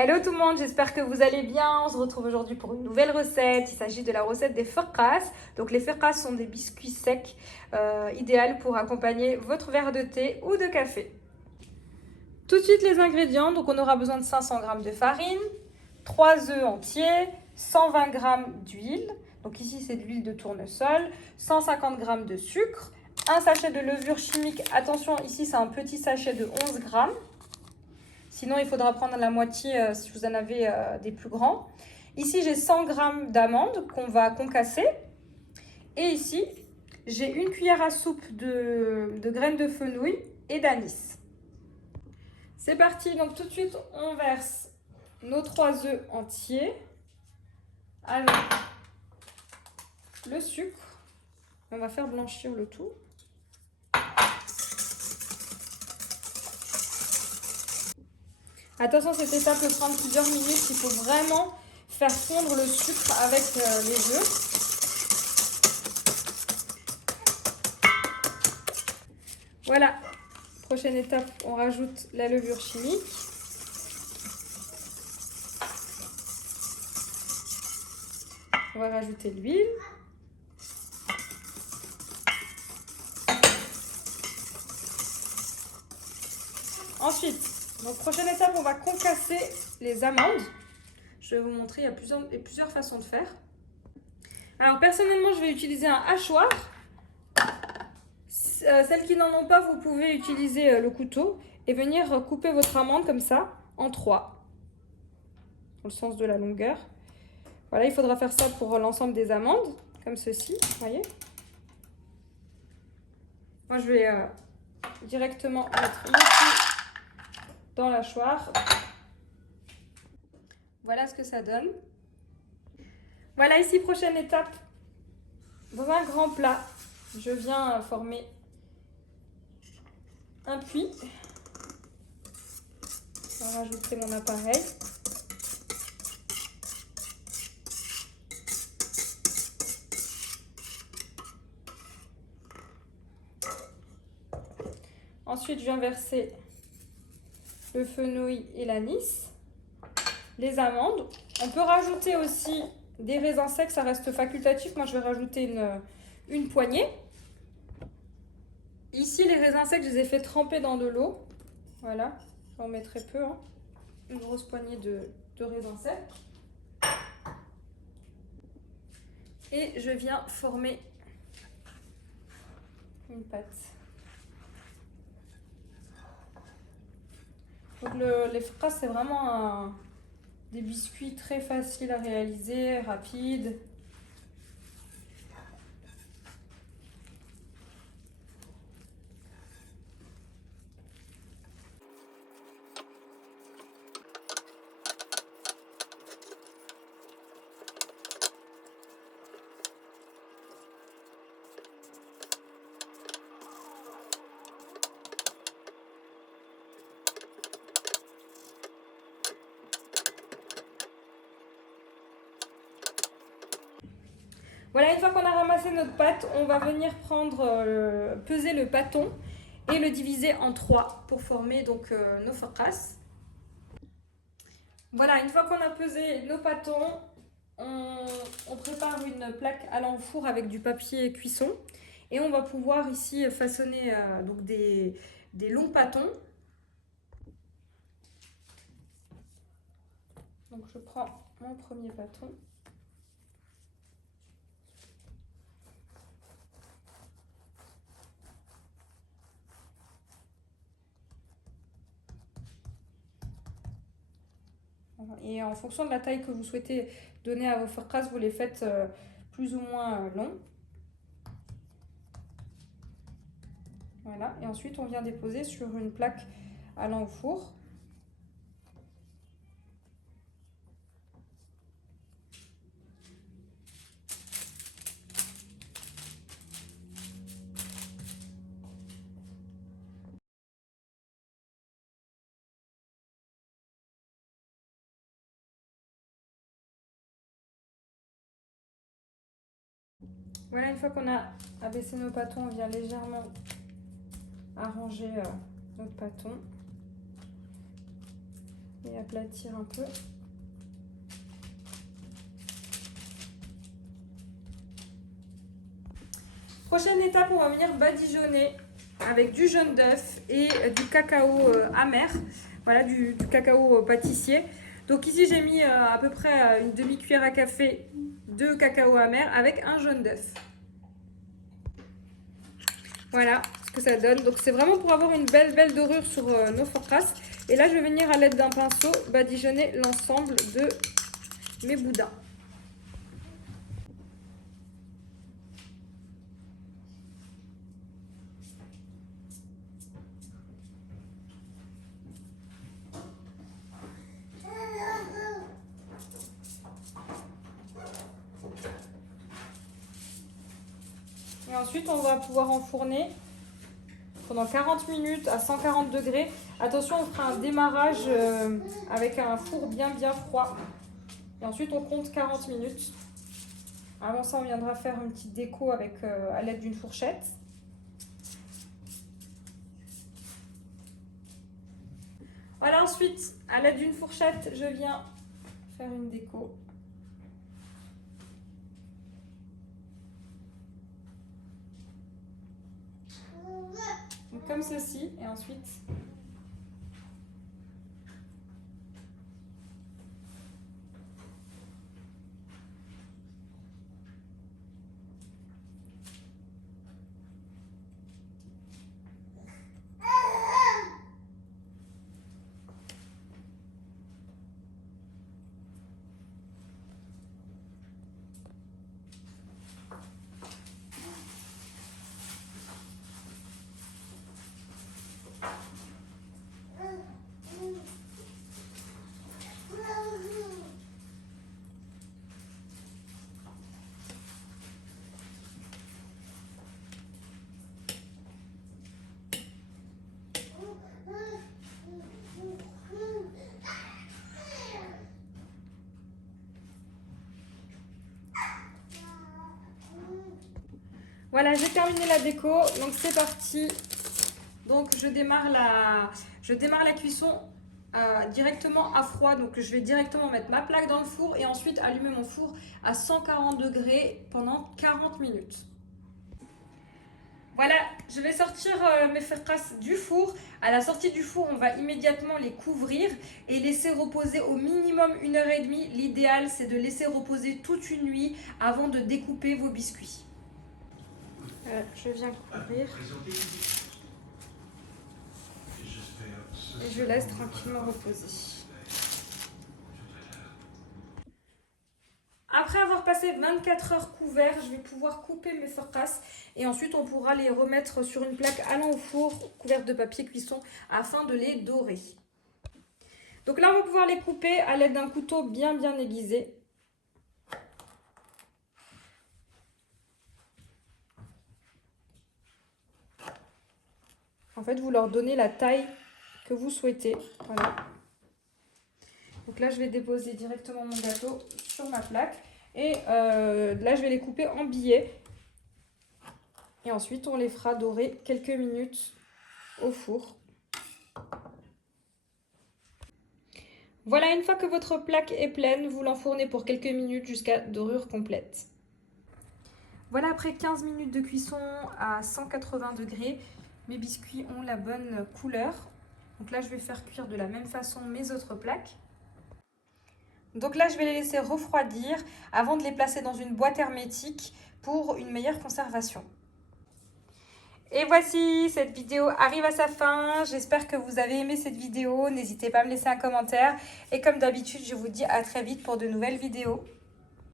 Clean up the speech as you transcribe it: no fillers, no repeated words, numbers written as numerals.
Hello tout le monde, j'espère que vous allez bien. On se retrouve aujourd'hui pour une nouvelle recette. Il s'agit de la recette des farkas. Donc les farkas sont des biscuits secs, idéal pour accompagner votre verre de thé ou de café. Tout de suite les ingrédients. Donc on aura besoin de 500 g de farine, 3 œufs entiers, 120 g d'huile. Donc ici c'est de l'huile de tournesol, 150 g de sucre, un sachet de levure chimique. Attention, ici c'est un petit sachet de 11 g. Sinon, il faudra prendre la moitié si vous en avez des plus grands. Ici, j'ai 100 g d'amandes qu'on va concasser. Et ici, j'ai une cuillère à soupe de graines de fenouil et d'anis. C'est parti. Donc, tout de suite, on verse nos 3 œufs entiers avec le sucre. On va faire blanchir le tout. Attention, cette étape peut prendre plusieurs minutes. Il faut vraiment faire fondre le sucre avec les œufs. Voilà. Prochaine étape, on rajoute la levure chimique. On va rajouter l'huile. Ensuite, donc prochaine étape, on va concasser les amandes. Je vais vous montrer, il y a plusieurs façons de faire. Alors personnellement, je vais utiliser un hachoir. Celles qui n'en ont pas, vous pouvez utiliser le couteau et venir couper votre amande comme ça, en 3, dans le sens de la longueur. Voilà, il faudra faire ça pour l'ensemble des amandes, comme ceci, vous voyez. Moi, je vais directement mettre le tout dans l'hachoir. Voilà ce que ça donne. Voilà, ici, prochaine étape. Dans un grand plat, je viens former un puits. Je vais rajouter mon appareil. Ensuite, je viens verser le fenouil et l'anis, les amandes. On peut rajouter aussi des raisins secs, ça reste facultatif. Moi, je vais rajouter une poignée. Ici, les raisins secs, je les ai fait tremper dans de l'eau. Voilà, j'en mets très peu, hein. Une grosse poignée de raisins secs. Et je viens former une pâte. Donc les farkas, c'est vraiment des biscuits très faciles à réaliser, rapides. Voilà, une fois qu'on a ramassé notre pâte, on va venir peser le pâton et le diviser en 3 pour former donc nos farkas. Voilà, une fois qu'on a pesé nos pâtons, on prépare une plaque à l'enfour avec du papier cuisson et on va pouvoir ici façonner donc des longs pâtons. Donc je prends mon premier pâton. Et en fonction de la taille que vous souhaitez donner à vos farkas, vous les faites plus ou moins longs. Voilà, et ensuite on vient déposer sur une plaque allant au four. Voilà, une fois qu'on a abaissé nos pâtons, on vient légèrement arranger notre pâton. et aplatir un peu. Prochaine étape, on va venir badigeonner avec du jaune d'œuf et du cacao amer. Voilà, du cacao pâtissier. Donc ici, j'ai mis à peu près une demi-cuillère à café de cacao amer avec un jaune d'œuf. Voilà ce que ça donne. Donc c'est vraiment pour avoir une belle dorure sur nos focaccias. Et là, je vais venir à l'aide d'un pinceau badigeonner l'ensemble de mes boudins. Et ensuite, on va pouvoir enfourner pendant 40 minutes à 140 degrés. Attention, on fera un démarrage avec un four bien froid. Et ensuite, on compte 40 minutes. Avant ça, on viendra faire une petite déco avec, à l'aide d'une fourchette. Voilà, ensuite, à l'aide d'une fourchette, je viens faire une déco. Donc, comme ceci, et ensuite voilà, j'ai terminé la déco, donc c'est parti. Donc je démarre la cuisson directement à froid. Donc je vais directement mettre ma plaque dans le four et ensuite allumer mon four à 140 degrés pendant 40 minutes. Voilà, je vais sortir mes focaccias du four. À la sortie du four, on va immédiatement les couvrir et laisser reposer au minimum 1h30. L'idéal, c'est de laisser reposer toute une nuit avant de découper vos biscuits. Je viens couvrir et je laisse tranquillement reposer. Après avoir passé 24 heures couverts, je vais pouvoir couper mes focaccias et ensuite on pourra les remettre sur une plaque allant au four couverte de papier cuisson afin de les dorer. Donc là, on va pouvoir les couper à l'aide d'un couteau bien aiguisé. En fait, vous leur donnez la taille que vous souhaitez. Voilà. Donc là, je vais déposer directement mon gâteau sur ma plaque. Et là, je vais les couper en billets. Et ensuite, on les fera dorer quelques minutes au four. Voilà, une fois que votre plaque est pleine, vous l'enfournez pour quelques minutes jusqu'à dorure complète. Voilà, après 15 minutes de cuisson à 180 degrés, mes biscuits ont la bonne couleur. Donc là, je vais faire cuire de la même façon mes autres plaques. Donc là, je vais les laisser refroidir avant de les placer dans une boîte hermétique pour une meilleure conservation. Et voici, cette vidéo arrive à sa fin. J'espère que vous avez aimé cette vidéo. N'hésitez pas à me laisser un commentaire. Et comme d'habitude, je vous dis à très vite pour de nouvelles vidéos.